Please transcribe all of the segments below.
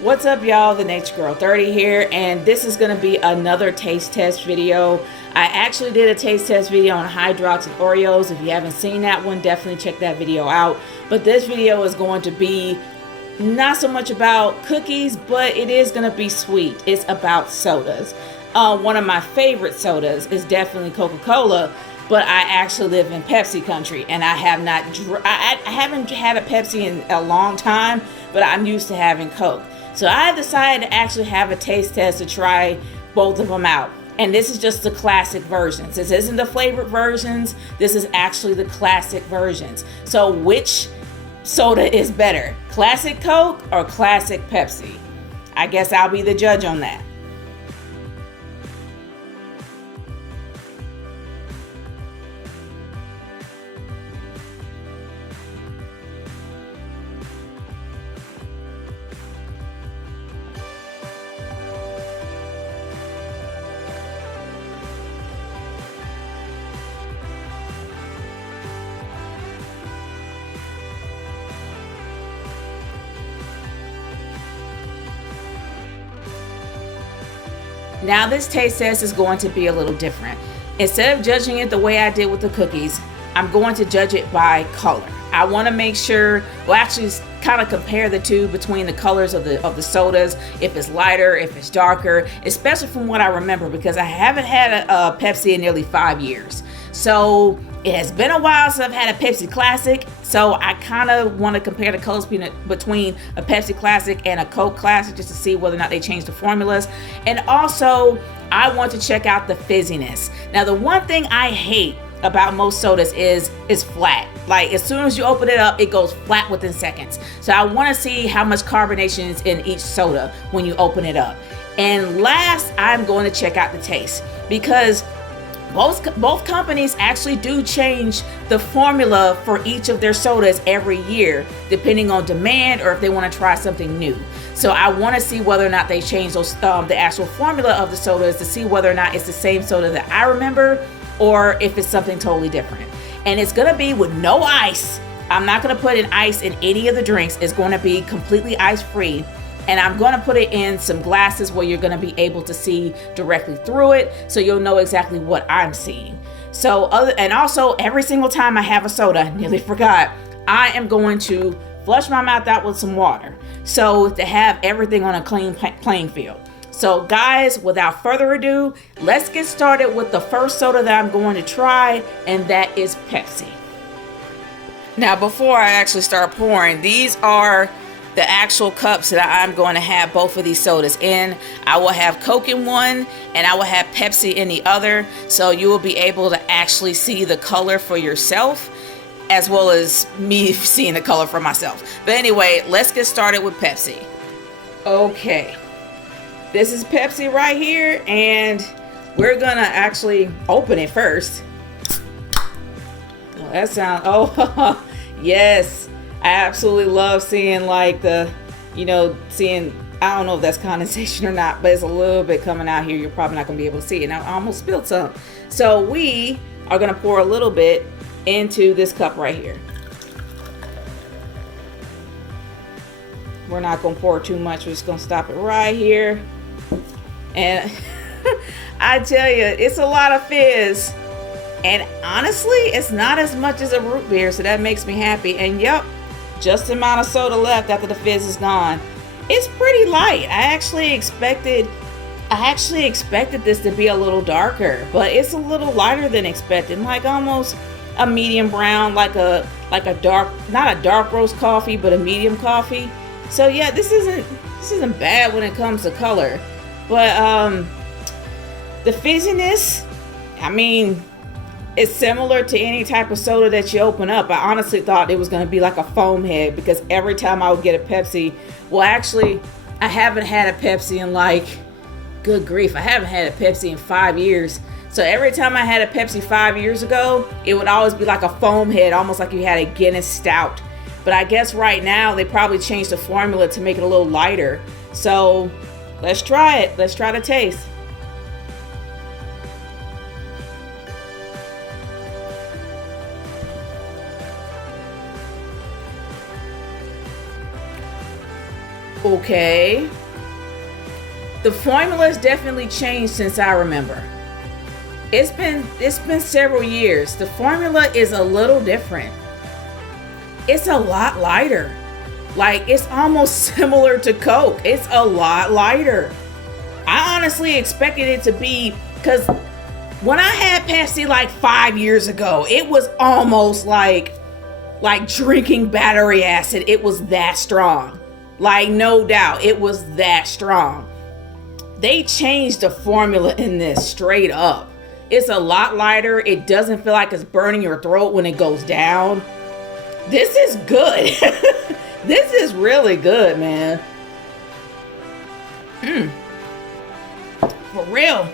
What's up, y'all? The Nature Girl 30 here, and this is going to be another taste test video. I actually did a taste test video on Hydrox and Oreos. If you haven't seen that one, definitely check that video out. But this video is going to be not so much about cookies, but it is going to be sweet. It's about sodas. One of my favorite sodas is definitely Coca-Cola, but I actually live in Pepsi country, and I have not I haven't had a Pepsi in a long time, but I'm used to having Coke. So I decided to actually have a taste test to try both of them out. And this is just the classic versions. This isn't the flavored versions. This is actually the classic versions. So which soda is better? Classic Coke or classic Pepsi? I guess I'll be the judge on that. Now this taste test is going to be a little different. Instead of judging it the way I did with the cookies, I'm going to judge it by color. I want to make sure, well, actually kind of compare the two between the colors of the sodas, if it's lighter, if it's darker, especially from what I remember, because I haven't had a Pepsi in nearly 5 years. So it has been a while since I've had a Pepsi Classic, so I kind of want to compare the colors between a Pepsi Classic and a Coke Classic just to see whether or not they changed the formulas. And also, I want to check out the fizziness. Now, the one thing I hate about most sodas is flat. Like, as soon as you open it up, it goes flat within seconds. So I want to see how much carbonation is in each soda when you open it up. And last, I'm going to check out the taste, because both companies actually do change the formula for each of their sodas every year, depending on demand or if they want to try something new. So I want to see whether or not they change those the actual formula of the sodas to see whether or not it's the same soda that I remember or if it's something totally different. And it's going to be with no ice. I'm not going to put in ice in any of the drinks. It's going to be completely ice-free. And I'm going to put it in some glasses where you're going to be able to see directly through it, so you'll know exactly what I'm seeing. So, and also, every single time I have a soda, I nearly forgot, I am going to flush my mouth out with some water, so to have everything on a clean playing field. So guys, without further ado, let's get started with the first soda that I'm going to try, and that is Pepsi. Now, before I actually start pouring, these are the actual cups that I'm going to have both of these sodas in. I will have Coke in one and I will have Pepsi in the other, so you will be able to actually see the color for yourself as well as me seeing the color for myself. But anyway, let's get started with Pepsi. Okay, this is Pepsi right here, and we're gonna actually open it first. Oh, that sounds, oh yes, I absolutely love seeing like seeing, I don't know if that's condensation or not, but it's a little bit coming out here. You're probably not gonna be able to see it. Now I almost spilled some. So we are gonna pour a little bit into this cup right here. We're not gonna pour too much. We're just gonna stop it right here. And I tell you, it's a lot of fizz. And honestly, it's not as much as a root beer, so that makes me happy. And yep, just the amount of soda left after the fizz is gone. It's pretty light. I actually expected this to be a little darker, but it's a little lighter than expected, like almost a medium brown, like a dark, not a dark roast coffee, but a medium coffee. So yeah, this isn't bad when it comes to color. But the fizziness, I mean, it's similar to any type of soda that you open up. I honestly thought it was going to be like a foam head, because every time I would get a Pepsi, well, actually, I haven't had a Pepsi in like, good grief, I haven't had a Pepsi in 5 years. So every time I had a Pepsi 5 years ago, it would always be like a foam head, almost like you had a Guinness Stout. But I guess right now they probably changed the formula to make it a little lighter. So let's try it. Let's try the taste. Okay. The formula has definitely changed since I remember. It's been several years. The formula is a little different. It's a lot lighter. Like, it's almost similar to Coke. It's a lot lighter. I honestly expected it to be, because when I had Pepsi like 5 years ago, it was almost like drinking battery acid. It was that strong. Like, no doubt, it was that strong. They changed the formula in this straight up. It's a lot lighter. It doesn't feel like it's burning your throat when it goes down. This is good. This is really good, man. For real.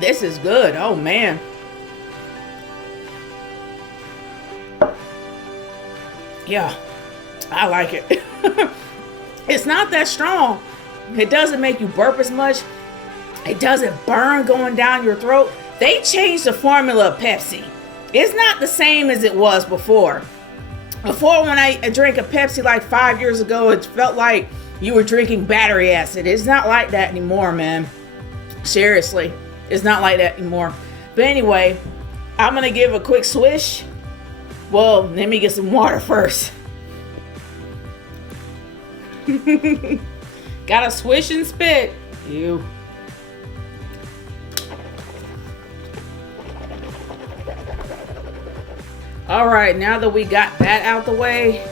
This is good. Oh, man. Yeah, I like it. It's not that strong. It doesn't make you burp as much. It doesn't burn going down your throat. They changed the formula of Pepsi. It's not the same as it was before. Before, when I drank a Pepsi like 5 years ago, it felt like you were drinking battery acid. It's not like that anymore, man. Seriously, it's not like that anymore. But anyway, I'm going to give a quick swish. Well, let me get some water first. Gotta swish and spit. Ew. All right, now that we got that out the way,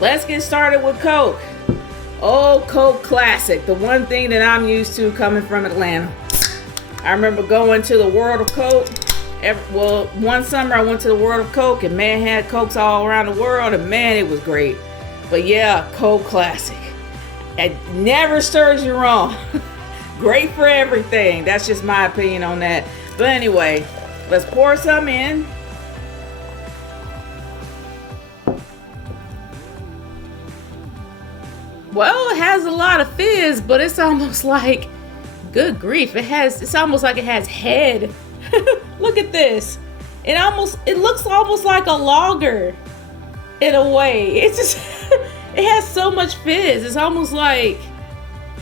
let's get started with Coke. Old Coke Classic, the one thing that I'm used to coming from Atlanta. I remember going to the World of Coke. One summer I went to the World of Coke, and man, had Cokes all around the world, and man, it was great. But yeah, Coke Classic. It never stirs you wrong. Great for everything. That's just my opinion on that. But anyway, let's pour some in. Well, it has a lot of fizz, but it's almost like, good grief, it's almost like it has head. Look at this. It looks almost like a lager in a way. It's just, it has so much fizz. It's almost like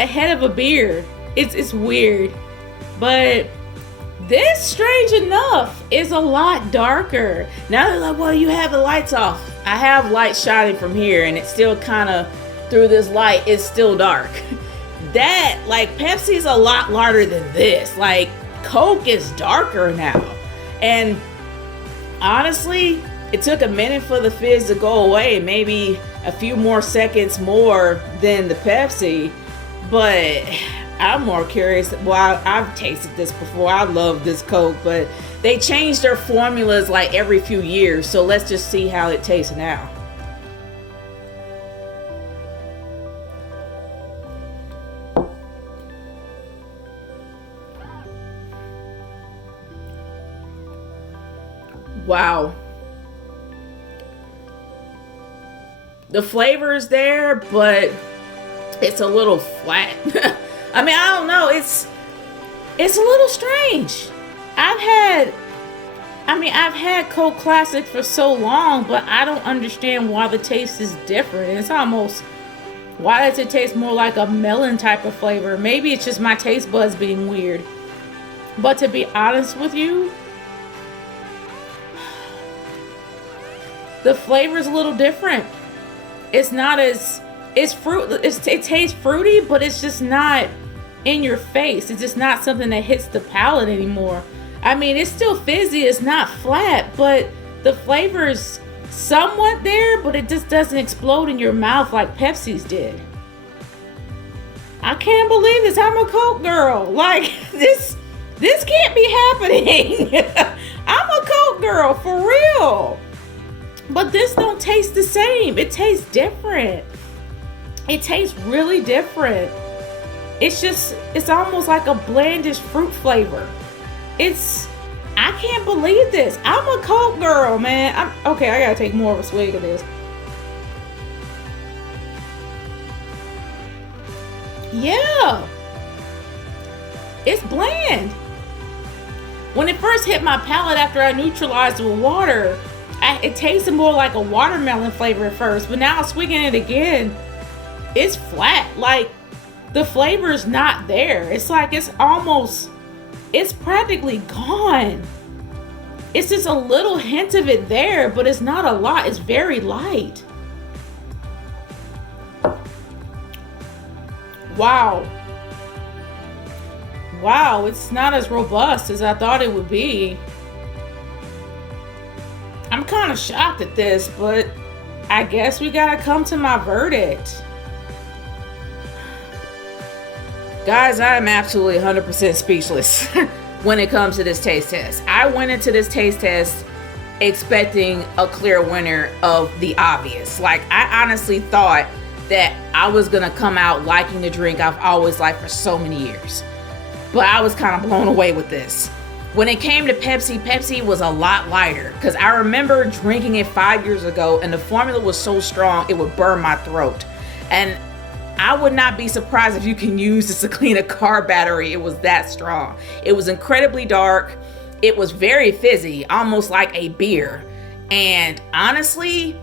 a head of a beer. It's weird. But this, strange enough, is a lot darker. Now they're like, well, you have the lights off. I have light shining from here, and it's still kind of, through this light, it's still dark. That, like, Pepsi's a lot lighter than this. Like, Coke is darker now. And honestly, it took a minute for the fizz to go away, maybe a few more seconds more than the Pepsi. But I'm more curious. Well, I've tasted this before. I love this Coke, but they changed their formulas like every few years. So let's just see how it tastes now. Wow. The flavor is there, but it's a little flat. I mean, I don't know. It's a little strange. I've had Coke Classic for so long, but I don't understand why the taste is different. It's almost, why does it taste more like a melon type of flavor? Maybe it's just my taste buds being weird. But to be honest with you, the flavor is a little different. It's not as, it tastes fruity, but it's just not in your face. It's just not something that hits the palate anymore. I mean, it's still fizzy, it's not flat, but the flavor is somewhat there, but it just doesn't explode in your mouth like Pepsi's did. I can't believe this. I'm a Coke girl. Like, this can't be happening. I'm a Coke girl, for real. But this don't taste the same. It tastes different. It tastes really different. It's almost like a blandish fruit flavor. I can't believe this. I'm a Coke girl, man. Okay, I gotta take more of a swig of this. Yeah. It's bland. When it first hit my palate after I neutralized it with water, it tasted more like a watermelon flavor at first, but now swigging it again, it's flat. Like, the flavor is not there. It's like it's practically gone. It's just a little hint of it there, but it's not a lot. It's very light. Wow. Wow, it's not as robust as I thought it would be. I'm kind of shocked at this, but I guess we gotta come to my verdict. Guys, I am absolutely 100% speechless when it comes to this taste test. I went into this taste test expecting a clear winner of the obvious. Like, I honestly thought that I was gonna come out liking the drink I've always liked for so many years. But I was kind of blown away with this. When it came to Pepsi, Pepsi was a lot lighter, because I remember drinking it 5 years ago and the formula was so strong it would burn my throat. And I would not be surprised if you can use this to clean a car battery. It was that strong. It was incredibly dark. It was very fizzy, almost like a beer. And honestly,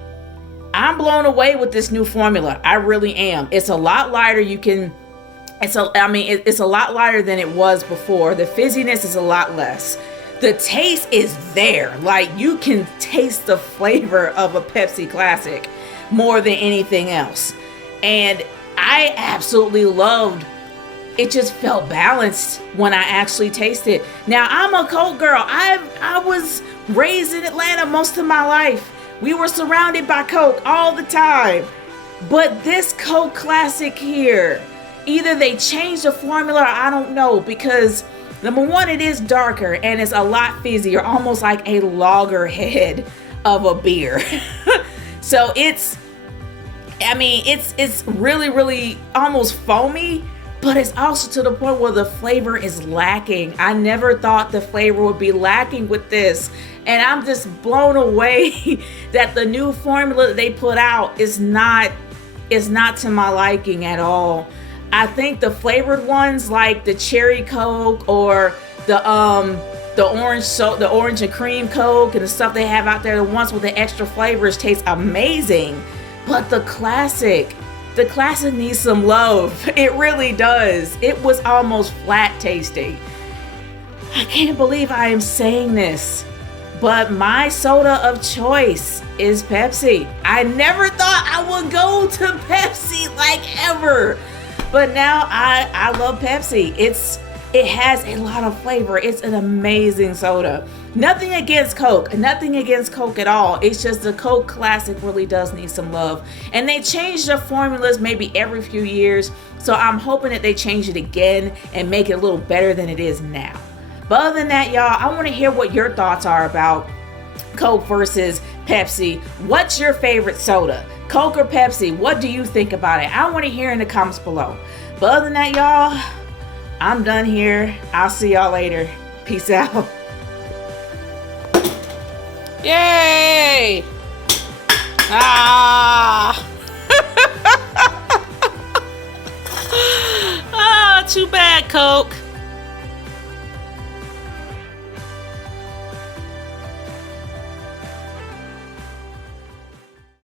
I'm blown away with this new formula. I really am. It's a lot lighter. It's a lot lighter than it was before. The fizziness is a lot less. The taste is there. Like, you can taste the flavor of a Pepsi Classic more than anything else. And I absolutely loved it. Just felt balanced when I actually tasted. Now, I'm a Coke girl. I was raised in Atlanta most of my life. We were surrounded by Coke all the time. But this Coke Classic here, either they changed the formula or I don't know, because number one, it is darker and it's a lot fizzier, almost like a loggerhead of a beer. So it's really, really almost foamy, but it's also to the point where the flavor is lacking. I never thought the flavor would be lacking with this. And I'm just blown away that the new formula that they put out is not to my liking at all. I think the flavored ones, like the cherry Coke or the orange and cream Coke and the stuff they have out there, the ones with the extra flavors, taste amazing. But the classic needs some love. It really does. It was almost flat tasting. I can't believe I am saying this, but my soda of choice is Pepsi. I never thought I would go to Pepsi, like, ever. But now I love Pepsi. It has a lot of flavor. It's an amazing soda. Nothing against Coke at all. It's just the Coke Classic really does need some love. And they change their formulas maybe every few years. So I'm hoping that they change it again and make it a little better than it is now. But other than that, y'all, I want to hear what your thoughts are about Coke versus Pepsi. What's your favorite soda? Coke or Pepsi? What do you think about it? I want to hear in the comments below. But other than that, y'all, I'm done here. I'll see y'all later. Peace out. Yay! Ah, too bad, Coke.